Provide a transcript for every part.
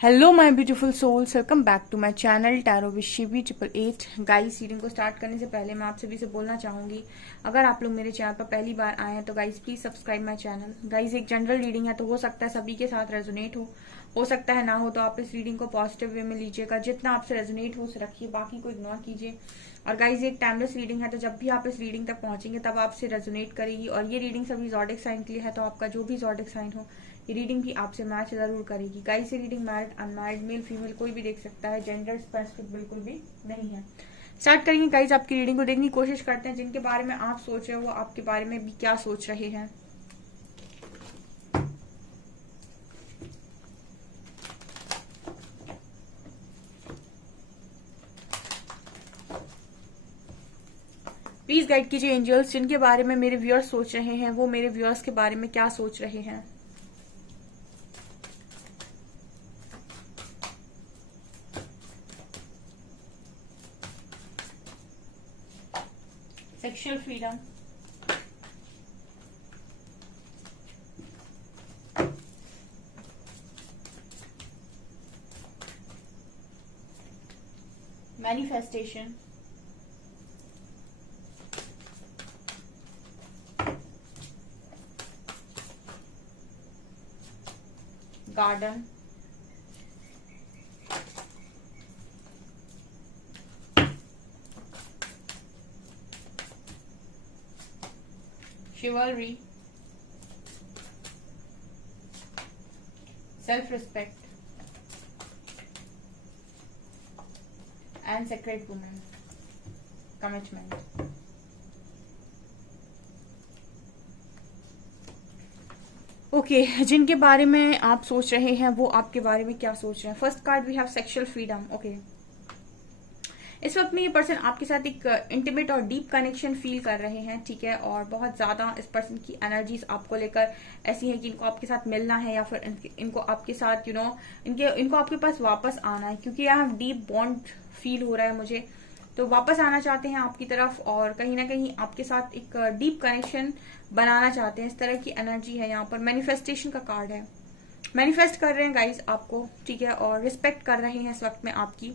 Hello my beautiful souls, welcome back to my channel tarot with Shivi 888। Guys, reading को start करने से पहले मैं आप सभी से बोलना चाहूंगी, अगर आप लोग मेरे चैनल पर पहली बार आए हैं तो guys please subscribe my channel. Guys, एक जनरल रीडिंग है तो हो सकता है सभी के साथ रेजोनेट हो सकता है ना हो, तो आप इस रीडिंग को पॉजिटिव वे में लीजिएगा। जितना आपसे रेजोनेट हो उसे रखिए, बाकी को इग्नोर कीजिए। और गाइज, ये एक टाइमलेस रीडिंग है तो जब भी आप इस रीडिंग तक पहुंचेंगे तब आपसे रेजोनेट करेगी। और ये रीडिंग सभी ज़ोडिक साइन के लिए है, तो आपका जो भी ज़ोडिक साइन हो ये रीडिंग भी आपसे मैच जरूर करेगी। गाइस, ये reading married unmarried male female कोई भी देख सकता है, जेंडर स्पेसिफिक बिल्कुल भी नहीं है। स्टार्ट करेंगे गाइस, आपकी रीडिंग को देखने की कोशिश करते हैं। जिनके बारे में आप सोच रहे हो वो आपके बारे में भी क्या सोच रहे हैं। प्लीज गाइड कीजिए एंजल्स, जिनके बारे में मेरे व्यूअर्स सोच रहे हैं वो मेरे व्यूअर्स के बारे में क्या सोच रहे हैं। Sexual freedom, manifestation, garden, chivalry, self respect and sacred woman, commitment। Okay, जिनके बारे में आप सोच रहे हैं वो आपके बारे में क्या सोच रहे हैं। First card we have sexual freedom. Okay, इस वक्त में ये पर्सन आपके साथ एक इंटीमेट और डीप कनेक्शन फील कर रहे हैं, ठीक है। और बहुत ज्यादा इस पर्सन की एनर्जीज आपको लेकर ऐसी है कि इनको आपके साथ मिलना है या फिर इनको आपके साथ इनको आपके पास वापस आना है, क्योंकि यहाँ डीप बॉन्ड फील हो रहा है मुझे। तो वापस आना चाहते हैं आपकी तरफ और कहीं ना कहीं आपके साथ एक डीप कनेक्शन बनाना चाहते हैं। इस तरह की एनर्जी है यहाँ पर। मैनिफेस्टेशन का कार्ड है, मैनिफेस्ट कर रहे हैं गाइज आपको, ठीक है। और रिस्पेक्ट कर रहे हैं इस वक्त में आपकी,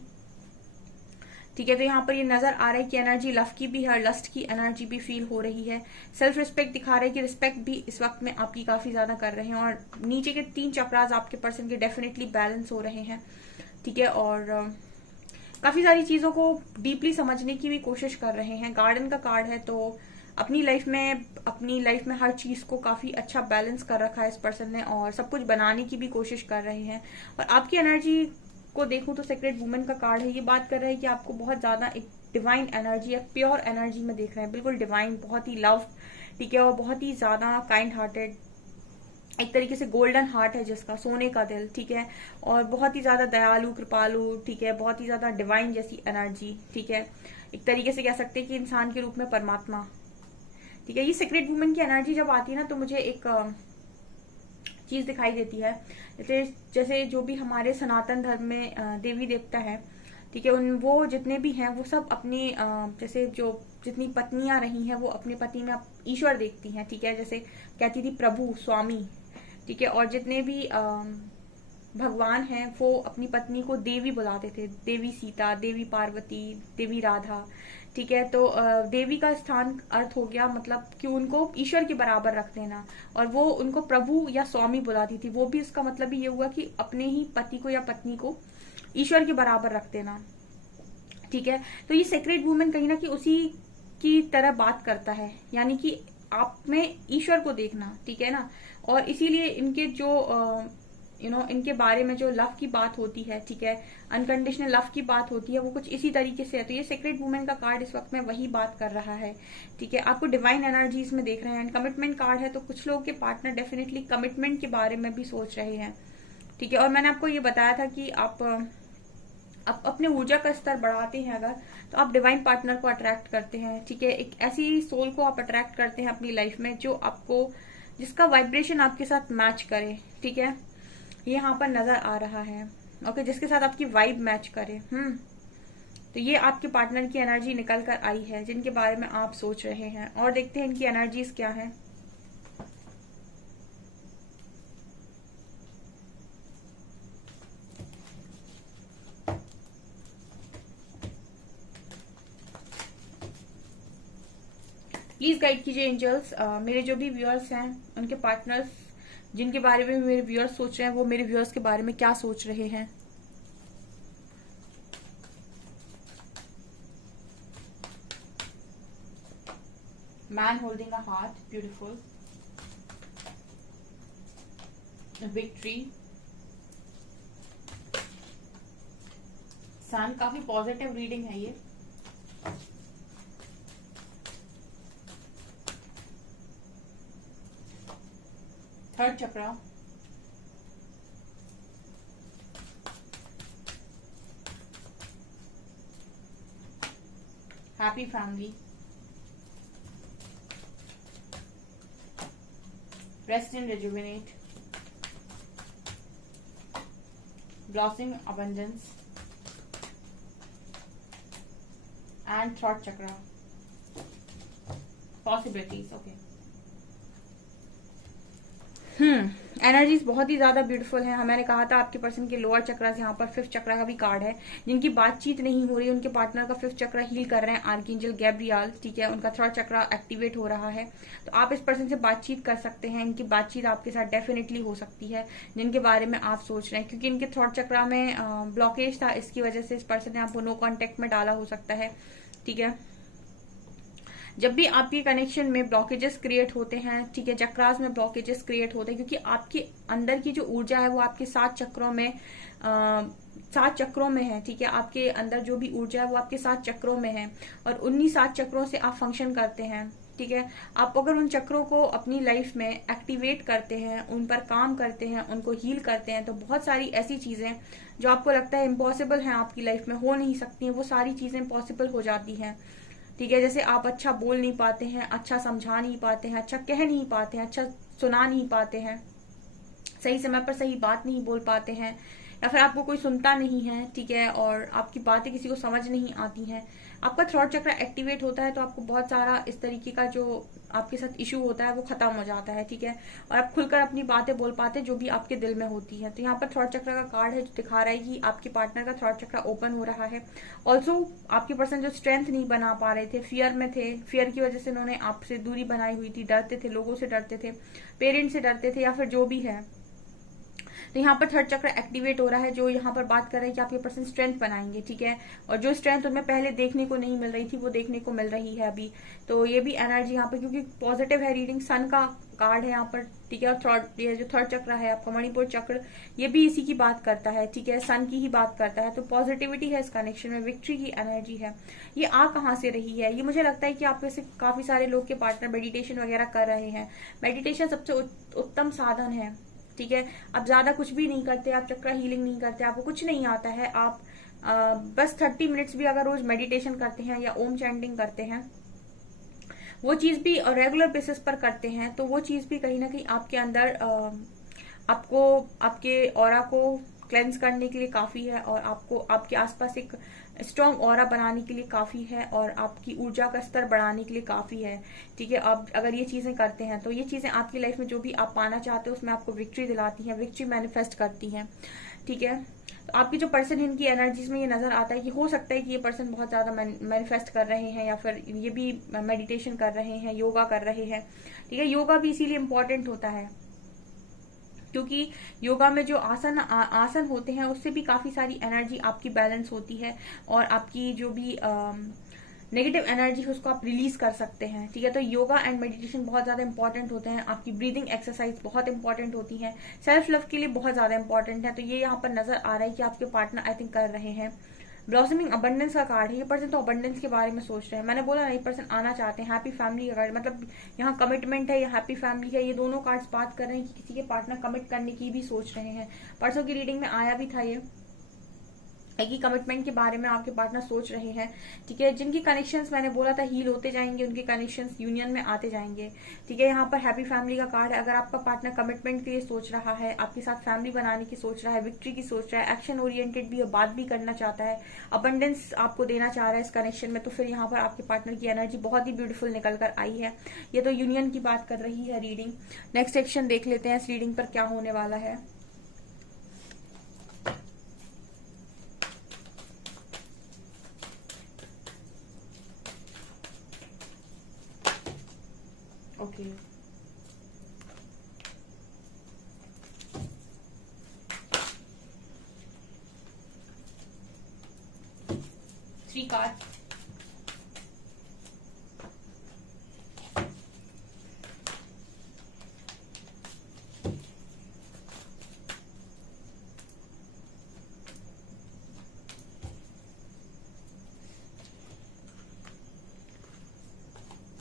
ठीक है। तो यहाँ पर ये नजर आ रहा है कि एनर्जी लव की भी है, लस्ट की एनर्जी भी फील हो रही है। सेल्फ रिस्पेक्ट दिखा रहे हैं कि रिस्पेक्ट भी इस वक्त में आपकी काफी ज्यादा कर रहे हैं। और नीचे के 3 चक्रास आपके पर्सन के डेफिनेटली बैलेंस हो रहे हैं, ठीक है। और काफी सारी चीजों को डीपली समझने की भी कोशिश कर रहे हैं। गार्डन का कार्ड है, तो अपनी लाइफ में हर चीज को काफी अच्छा बैलेंस कर रखा है इस पर्सन ने और सब कुछ बनाने की भी कोशिश कर रहे हैं। और आपकी एनर्जी को देखूं तो सेक्रेट वुमेन का कार्ड है, ये बात कर रहा है कि आपको बहुत ज्यादा एक डिवाइन एनर्जी है, प्योर एनर्जी में देख रहे हैं, बिल्कुल डिवाइन, बहुत ही लव, ठीक है। और बहुत ही ज्यादा काइंड हार्टेड, एक तरीके से गोल्डन हार्ट है जिसका, सोने का दिल, ठीक है। और बहुत ही ज्यादा दयालु, कृपालु, ठीक है। बहुत ही ज्यादा डिवाइन जैसी एनर्जी, ठीक है। एक तरीके से कह सकते हैं कि इंसान के रूप में परमात्मा, ठीक है। ये सीक्रेट वुमेन की एनर्जी जब आती है ना तो मुझे एक चीज दिखाई देती है। जैसे जो भी हमारे सनातन धर्म में देवी देवता है, ठीक है, उन वो जितने भी हैं वो सब अपनी जैसे जो जितनी पत्नियां रही हैं वो अपने पति में ईश्वर देखती हैं, ठीक है। जैसे कहती थी प्रभु, स्वामी, ठीक है। और जितने भी भगवान हैं वो अपनी पत्नी को देवी बुलाते थे, देवी सीता, देवी पार्वती, देवी राधा, ठीक है। तो देवी का स्थान अर्थ हो गया मतलब कि उनको ईश्वर के बराबर रख देना। और वो उनको प्रभु या स्वामी बुलाती थी, वो भी उसका मतलब ये हुआ कि अपने ही पति को या पत्नी को ईश्वर के बराबर रख देना, ठीक है। तो ये सेक्रेट वुमेन कहीं ना कहीं उसी की तरह बात करता है, यानी कि आप में ईश्वर को देखना, ठीक है ना। और इसीलिए इनके जो इनके बारे में जो लव की बात होती है, ठीक है, अनकंडीशनल लव की बात होती है, वो कुछ इसी तरीके से है। तो ये सीक्रेट वुमेन का कार्ड इस वक्त में वही बात कर रहा है, ठीक है। आपको डिवाइन एनर्जीज में देख रहे हैं। कमिटमेंट कार्ड है, तो कुछ लोगों के पार्टनर डेफिनेटली कमिटमेंट के बारे में भी सोच रहे हैं, ठीक है। और मैंने आपको ये बताया था कि आप अपने ऊर्जा का स्तर बढ़ाते हैं अगर, तो आप डिवाइन पार्टनर को अट्रैक्ट करते हैं, ठीक है। एक ऐसी सोल को आप अट्रैक्ट करते हैं अपनी लाइफ में जो आपको, जिसका वाइब्रेशन आपके साथ मैच करे, ठीक है। ये यहाँ पर नजर आ रहा है, ओके, जिसके साथ आपकी वाइब मैच करे। तो ये आपके पार्टनर की एनर्जी निकल कर आई है जिनके बारे में आप सोच रहे हैं। और देखते हैं इनकी एनर्जीज क्या है। प्लीज गाइड कीजिए एंजल्स, मेरे जो भी व्यूअर्स हैं उनके पार्टनर्स जिनके बारे में मेरे व्यूअर्स सोच रहे हैं वो मेरे व्यूअर्स के बारे में क्या सोच रहे हैं। Man holding a heart, beautiful. Victory, sun, काफी पॉजिटिव रीडिंग है ये। Third chakra, happy family, rest and rejuvenate, blossoming abundance and third chakra, possibilities. Okay, energies बहुत ही ज्यादा ब्यूटीफुल है। मैंने कहा था आपके पर्सन के लोअर चक्रा से यहाँ पर फिफ्थ चक्रा का भी कार्ड है। जिनकी बातचीत नहीं हो रही उनके पार्टनर का फिफ्थ चक्रा हील कर रहे हैं आर्कएंजल गैब्रियल, ठीक है। उनका थर्ड चक्रा एक्टिवेट हो रहा है, तो आप इस पर्सन से बातचीत कर सकते हैं। इनकी बातचीत आपके साथ डेफिनेटली हो सकती है जिनके बारे में आप सोच रहे हैं, क्योंकि इनके थर्ड चक्रा में ब्लॉकेज था, इसकी वजह से इस पर्सन ने आपको नो कॉन्टेक्ट में डाला हो सकता है, ठीक है। जब भी आपके कनेक्शन में ब्लॉकेजेस क्रिएट होते हैं, ठीक है, चक्रास में ब्लॉकेजेस क्रिएट होते हैं, क्योंकि आपके अंदर की जो ऊर्जा है वो आपके 7 चक्रों में 7 चक्रों में है, ठीक है। आपके अंदर जो भी ऊर्जा है वो आपके 7 चक्रों में है और उन्हीं 7 चक्रों से आप फंक्शन करते हैं, ठीक है। आप अगर उन चक्रों को अपनी लाइफ में एक्टिवेट करते हैं, उन पर काम करते हैं, उनको हील करते हैं, तो बहुत सारी ऐसी चीजें जो आपको लगता है इम्पॉसिबल हैं आपकी लाइफ में, हो नहीं सकती हैं, वो सारी चीजें पॉसिबल हो जाती हैं, ठीक है। जैसे आप अच्छा बोल नहीं पाते हैं, अच्छा समझा नहीं पाते हैं, अच्छा कह नहीं पाते हैं, अच्छा सुना नहीं पाते हैं, सही समय पर सही बात नहीं बोल पाते हैं, या फिर आपको कोई सुनता नहीं है, ठीक है, और आपकी बातें किसी को समझ नहीं आती हैं। आपका थ्रॉट चक्र एक्टिवेट होता है तो आपको बहुत सारा इस तरीके का जो आपके साथ इशू होता है वो खत्म हो जाता है, ठीक है, और आप खुलकर अपनी बातें बोल पाते हैं जो भी आपके दिल में होती है। तो यहाँ पर थ्रॉट चक्र का कार्ड है जो दिखा रहा है कि आपके पार्टनर का थ्रॉट चक्र ओपन हो रहा है। ऑल्सो आपके पर्सन जो स्ट्रेंथ नहीं बना पा रहे थे, फियर में थे, फियर की वजह से उन्होंने आपसे दूरी बनाई हुई थी, डरते थे, लोगों से डरते थे, पेरेंट्स से डरते थे, या फिर जो भी है, तो यहाँ पर थर्ड चक्र एक्टिवेट हो रहा है, जो यहाँ पर बात कर रहे हैं कि आपके पर्सन स्ट्रेंथ बनाएंगे, ठीक है, और जो स्ट्रेंथ उनमें पहले देखने को नहीं मिल रही थी वो देखने को मिल रही है अभी। तो ये भी एनर्जी यहाँ पर, क्योंकि पॉजिटिव है रीडिंग, सन का कार्ड है यहाँ पर, ठीक है, और ये जो थर्ड चक्र है आपका मणिपुर चक्र, ये भी इसी की बात करता है, ठीक है, सन की ही बात करता है। तो पॉजिटिविटी है इस कनेक्शन में, विक्ट्री की एनर्जी है। ये आ कहाँ से रही है, ये मुझे लगता है कि आप में से काफी सारे लोग के पार्टनर मेडिटेशन वगैरह कर रहे हैं। मेडिटेशन सबसे उत्तम साधन है, ठीक है। आप ज्यादा कुछ भी नहीं करते, आप चक्र हीलिंग नहीं करते, आपको कुछ नहीं आता है, आप बस 30 मिनट्स भी अगर रोज मेडिटेशन करते हैं या ओम चैंटिंग करते हैं, वो चीज भी रेगुलर बेसिस पर करते हैं, तो वो चीज भी कहीं ना कहीं आपके अंदर आपको आपके ऑरा को क्लेंस करने के लिए काफी है, और आपको आपके आसपास एक स्ट्रॉन्ग ऑरा बनाने के लिए काफी है, और आपकी ऊर्जा का स्तर बढ़ाने के लिए काफी है, ठीक है। आप अगर ये चीजें करते हैं तो ये चीजें आपकी लाइफ में जो भी आप पाना चाहते हो उसमें आपको विक्ट्री दिलाती हैं, विक्ट्री मैनिफेस्ट करती हैं, ठीक है। तो आपकी जो पर्सन इनकी एनर्जीज में ये नजर आता है कि हो सकता है कि ये पर्सन बहुत ज्यादा मैनिफेस्ट कर रहे हैं, या फिर ये भी मेडिटेशन कर रहे हैं, योगा कर रहे हैं, ठीक है। योगा भी इसीलिए इम्पोर्टेंट होता है क्योंकि योगा में जो आसन होते हैं उससे भी काफी सारी एनर्जी आपकी बैलेंस होती है, और आपकी जो भी नेगेटिव एनर्जी है उसको आप रिलीज कर सकते हैं, ठीक है। तो योगा एंड मेडिटेशन बहुत ज्यादा इंपॉर्टेंट होते हैं, आपकी ब्रीदिंग एक्सरसाइज बहुत इंपॉर्टेंट होती है, सेल्फ लव के लिए बहुत ज्यादा इंपॉर्टेंट है। तो ये यहाँ पर नजर आ रहा है कि आपके पार्टनर आई थिंक कर रहे हैं। ब्लॉसमिंग अबंडेंस का कार्ड है, ये पर्सन तो अबंडेंस के बारे में सोच रहे हैं। मैंने बोला ना, ये पर्सन आना चाहते हैं। हैप्पी फैमिली का कार्ड, मतलब यहाँ कमिटमेंट है या हैप्पी फैमिली है, ये दोनों कार्ड्स बात कर रहे हैं कि किसी के पार्टनर कमिट करने की भी सोच रहे हैं। परसों की रीडिंग में आया भी था ये कि कमिटमेंट के बारे में आपके पार्टनर सोच रहे हैं, ठीक है। जिनकी कनेक्शंस मैंने बोला था हील होते जाएंगे, उनके कनेक्शंस यूनियन में आते जाएंगे, ठीक है। यहाँ पर हैप्पी फैमिली का कार्ड है। अगर आपका पार्टनर कमिटमेंट के लिए सोच रहा है, आपके साथ फैमिली बनाने की सोच रहा है, विक्ट्री की सोच रहा है, एक्शन ओरिएंटेड भी बात भी करना चाहता है, अबंडेंस आपको देना चाह रहा है इस कनेक्शन में, तो फिर यहाँ पर आपके पार्टनर की एनर्जी बहुत ही ब्यूटीफुल निकल कर आई है। ये तो यूनियन की बात कर रही है रीडिंग। नेक्स्ट सेक्शन देख लेते हैं इस रीडिंग पर क्या होने वाला है। Okay, 3 card.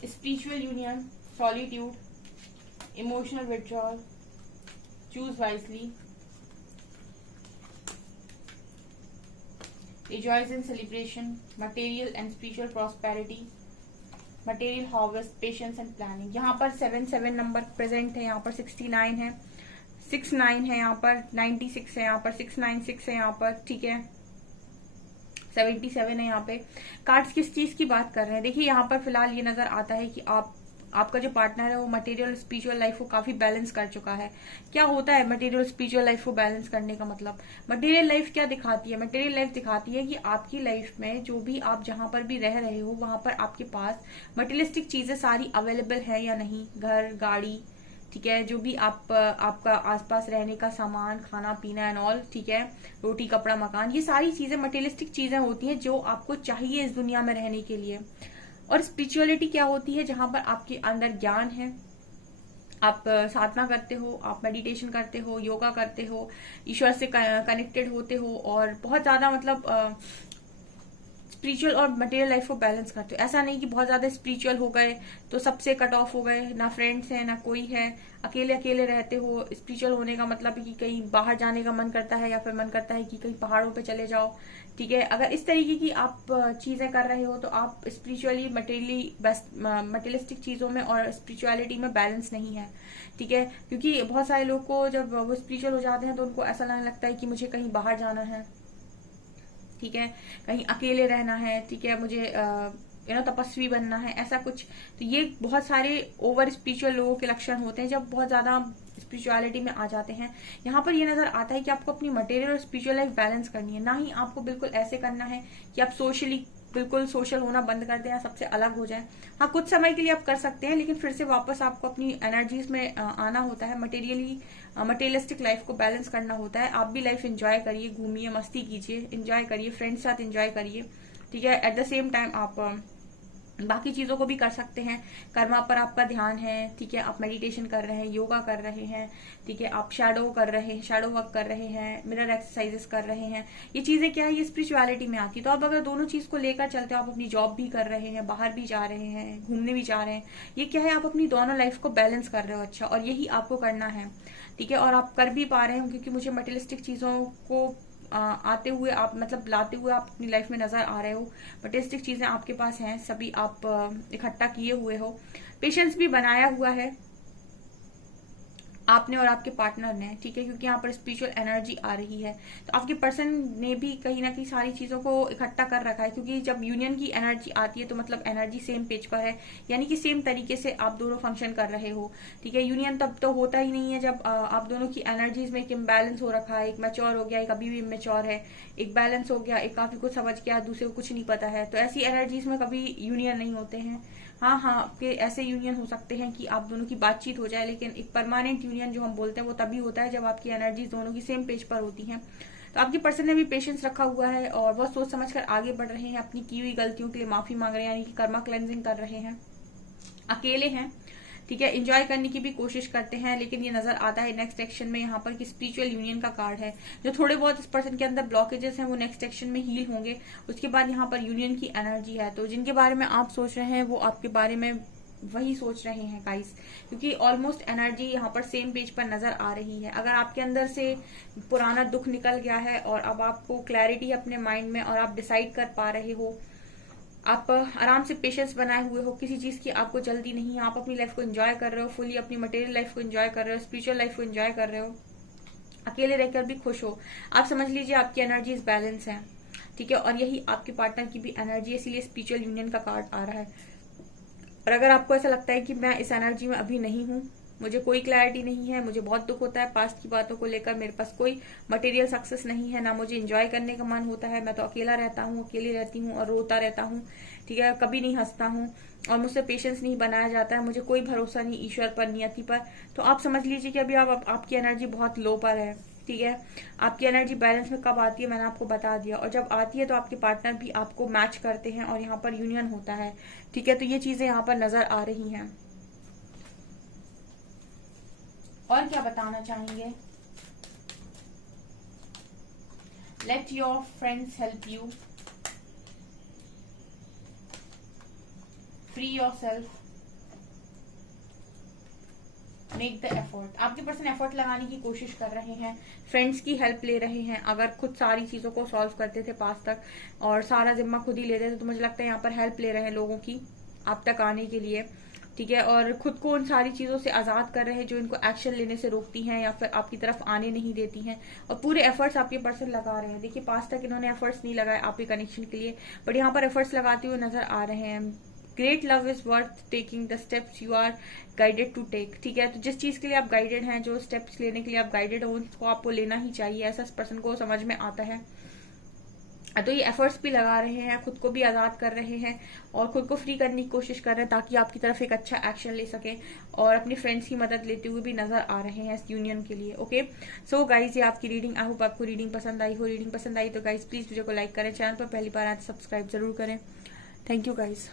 Spiritual union, solitude, emotional withdrawal, choose wisely, rejoice in celebration, material and spiritual prosperity, material harvest, patience and planning। यहाँ पर 7 नंबर प्रेजेंट है, यहाँ पर 69 है, 69 है, यहाँ पर 96 है, यहाँ पर 696 है, यहाँ पर ठीक है 77 है। यहाँ पे कार्ड्स किस चीज की बात कर रहे हैं? देखिए यहाँ पर फिलहाल ये नजर आता है कि आपका जो पार्टनर है वो मटेरियल स्पिरिचुअल लाइफ को काफी बैलेंस कर चुका है। क्या होता है मटेरियल स्पिरिचुअल लाइफ को बैलेंस करने का मतलब? मटेरियल लाइफ क्या दिखाती है? मटेरियल लाइफ दिखाती है कि आपकी लाइफ में जो भी आप जहां पर भी रह रहे हो वहां पर आपके पास मटेरियलिस्टिक चीजें सारी अवेलेबल है या नहीं। घर, गाड़ी, ठीक है, जो भी आपका आसपास रहने का सामान, खाना पीना एंड ऑल, ठीक है, रोटी कपड़ा मकान, ये सारी चीजें मटेरियलिस्टिक चीजें होती हैं जो आपको चाहिए इस दुनिया में रहने के लिए। और स्पिरिचुअलिटी क्या होती है? जहां पर आपके अंदर ज्ञान है, आप साधना करते हो, आप मेडिटेशन करते हो, योगा करते हो, ईश्वर से कनेक्टेड होते हो और बहुत ज्यादा मतलब स्पिरिचुअल और मटेरियल लाइफ को बैलेंस करते हो। ऐसा नहीं कि बहुत ज्यादा स्पिरिचुअल हो गए तो सबसे कट ऑफ हो गए, ना फ्रेंड्स है ना कोई है, अकेले अकेले रहते हो। स्पिरिचुअल होने का मतलब है कि कहीं बाहर जाने का मन करता है या फिर मन करता है कि कहीं पहाड़ों पे चले जाओ, ठीक है। अगर इस तरीके की आप चीजें कर रहे हो तो आप स्पिरिचुअली मटेरियलिस्टिक चीजों में और स्पिरिचुअलिटी में बैलेंस नहीं है, ठीक है। क्योंकि बहुत सारे लोग को जब वो स्पिरिचुअल हो जाते हैं तो उनको ऐसा लगने लगता है कि मुझे कहीं बाहर जाना है, ठीक है, कहीं अकेले रहना है, ठीक है, मुझे तपस्वी बनना है, ऐसा कुछ। तो ये बहुत सारे ओवर स्पिरिचुअल लोगों के लक्षण होते हैं जब बहुत ज्यादा स्पिरिचुअलिटी में आ जाते हैं। यहाँ पर ये नजर आता है कि आपको अपनी मटेरियल और स्पिरिचुअल लाइफ बैलेंस करनी है, ना ही आपको बिल्कुल ऐसे करना है कि आप बिल्कुल सोशल होना बंद कर दें या सबसे अलग हो जाए। हाँ, कुछ समय के लिए आप कर सकते हैं, लेकिन फिर से वापस आपको अपनी एनर्जीज में आना होता है। मटेरियलिस्टिक लाइफ को बैलेंस करना होता है। आप भी लाइफ एंजॉय करिए, घूमिए, मस्ती कीजिए, एंजॉय करिए, फ्रेंड्स साथ एंजॉय करिए, ठीक है। एट द सेम टाइम आप बाकी चीजों को भी कर सकते हैं। कर्मा पर आपका ध्यान है, ठीक है, आप मेडिटेशन कर रहे हैं, योगा कर रहे हैं, ठीक है, आप शैडो वर्क कर रहे हैं, मिरर एक्सरसाइजेस कर रहे हैं। ये चीजें क्या है? ये स्पिरिचुअलिटी में आती है। तो आप अगर दोनों चीज को लेकर चलते हो, आप अपनी जॉब भी कर रहे हैं, बाहर भी जा रहे हैं, घूमने भी जा रहे हैं, ये क्या है? आप अपनी दोनों लाइफ को बैलेंस कर रहे हो। अच्छा, और यही आपको करना है, ठीक है। और आप कर भी पा रहे हो क्योंकि मुझे मटेरियलिस्टिक चीजों को आते हुए आप मतलब लाते हुए आप अपनी लाइफ में नजर आ रहे हो। मटेरियलिस्टिक चीजें आपके पास हैं, सभी आप इकट्ठा किए हुए हो, पेशेंस भी बनाया हुआ है आपने और आपके पार्टनर ने, ठीक है, क्योंकि यहाँ पर स्पिरिचुअल एनर्जी आ रही है। तो आपके पर्सन ने भी कहीं ना कहीं सारी चीजों को इकट्ठा कर रखा है, क्योंकि जब यूनियन की एनर्जी आती है तो मतलब एनर्जी सेम पेज पर है, यानी कि सेम तरीके से आप दोनों फंक्शन कर रहे हो, ठीक है। यूनियन तब तो होता ही नहीं है जब आप दोनों की एनर्जीज में एक इम्बैलेंस हो रखा है, एक मैच्योर हो गया, एक अभी भी इमेच्योर है, एक बैलेंस हो गया, एक काफी कुछ समझ गया, दूसरे को कुछ नहीं पता है। तो ऐसी एनर्जीज में कभी यूनियन नहीं होते हैं। हाँ, आपके ऐसे यूनियन हो सकते हैं कि आप दोनों की बातचीत हो जाए, लेकिन एक परमानेंट यूनियन जो हम बोलते हैं वो तभी होता है जब आपकी एनर्जी दोनों की सेम पेज पर होती हैं। तो आपके पर्सन ने भी पेशेंस रखा हुआ है और बहुत सोच समझकर आगे बढ़ रहे हैं, अपनी की हुई गलतियों के लिए माफी मांग रहे हैं, यानी कि कर्मा क्लेंजिंग कर रहे हैं, अकेले हैं, ठीक है, एंजॉय करने की भी कोशिश करते हैं। लेकिन ये नजर आता है नेक्स्ट एक्शन में यहाँ पर कि स्पिरिचुअल यूनियन का कार्ड है। जो थोड़े बहुत इस पर्सन के अंदर ब्लॉकेजेस हैं वो नेक्स्ट एक्शन में हील होंगे। उसके बाद यहाँ पर यूनियन की एनर्जी है। तो जिनके बारे में आप सोच रहे हैं वो आपके बारे में वही सोच रहे हैं गाइस, क्योंकि ऑलमोस्ट एनर्जी यहाँ पर सेम पेज पर नजर आ रही है। अगर आपके अंदर से पुराना दुख निकल गया है और अब आपको क्लैरिटी अपने माइंड में और आप डिसाइड कर पा रहे हो, आप आराम से पेशेंस बनाए हुए हो, किसी चीज की आपको जल्दी नहीं है, आप अपनी लाइफ को एंजॉय कर रहे हो, फुली अपनी मटेरियल लाइफ को एंजॉय कर रहे हो, स्पिरिचुअल लाइफ को एंजॉय कर रहे हो, अकेले रहकर भी खुश हो। आप समझ लीजिए आपकी एनर्जी इस बैलेंस है, ठीक है। और यही आपके पार्टनर की भी एनर्जी है, इसीलिए स्पिरिचुअल यूनियन का कार्ड आ रहा है। और अगर आपको ऐसा लगता है कि मैं इस एनर्जी में अभी नहीं हूं, मुझे कोई क्लैरिटी नहीं है, मुझे बहुत दुख होता है पास्ट की बातों को लेकर, मेरे पास कोई मटेरियल सक्सेस नहीं है, ना मुझे एंजॉय करने का मन होता है, मैं तो अकेला रहता हूँ, अकेली रहती हूँ और रोता रहता हूँ, ठीक है, कभी नहीं हंसता हूँ, और मुझसे पेशेंस नहीं बनाया जाता है, मुझे कोई भरोसा नहीं ईश्वर पर, नियति पर, तो आप समझ लीजिए कि अभी आपकी एनर्जी बहुत लो पर है। ठीक है, आपकी एनर्जी बैलेंस में कब आती है मैंने आपको बता दिया, और जब आती है तो आपके पार्टनर भी आपको मैच करते हैं और यहाँ पर यूनियन होता है। ठीक है, तो ये चीजें यहाँ पर नजर आ रही हैं। और क्या बताना चाहेंगे? Let your friends help you, free your self, make the effort. आपके पर्सन एफर्ट लगाने की कोशिश कर रहे हैं, फ्रेंड्स की हेल्प ले रहे हैं। अगर खुद सारी चीजों को सॉल्व करते थे पास तक और सारा जिम्मा खुद ही लेते थे, तो मुझे लगता है यहाँ पर हेल्प ले रहे हैं लोगों की आप तक आने के लिए। ठीक है, और खुद को उन सारी चीजों से आजाद कर रहे हैं जो इनको एक्शन लेने से रोकती हैं या फिर आपकी तरफ आने नहीं देती हैं, और पूरे एफर्ट्स आपके पर्सन लगा रहे हैं। देखिए, पास तक इन्होंने एफर्ट्स नहीं लगाए आपके कनेक्शन के लिए, बट यहाँ पर एफर्ट्स लगाते हुए नजर आ रहे हैं। Great love is worth taking the steps you are guided to take. ठीक है, तो जिस चीज के लिए आप गाइडेड हैं, जो स्टेप्स लेने के लिए आप गाइडेड हो, उसको आपको लेना ही चाहिए, ऐसा पर्सन को समझ में आता है। तो ये एफर्ट्स भी लगा रहे हैं, खुद को भी आजाद कर रहे हैं और खुद को फ्री करने की कोशिश कर रहे हैं ताकि आपकी तरफ एक अच्छा एक्शन ले सके, और अपने फ्रेंड्स की मदद लेते हुए भी नजर आ रहे हैं इस यूनियन के लिए। ओके, सो गाइज, ये आपकी रीडिंग, आई होप आपको रीडिंग पसंद आई हो। रीडिंग पसंद आई तो गाइज प्लीज वीडियो को लाइक करें, चैनल पर पहली बार आए तो सब्सक्राइब जरूर करें। Thank you guys.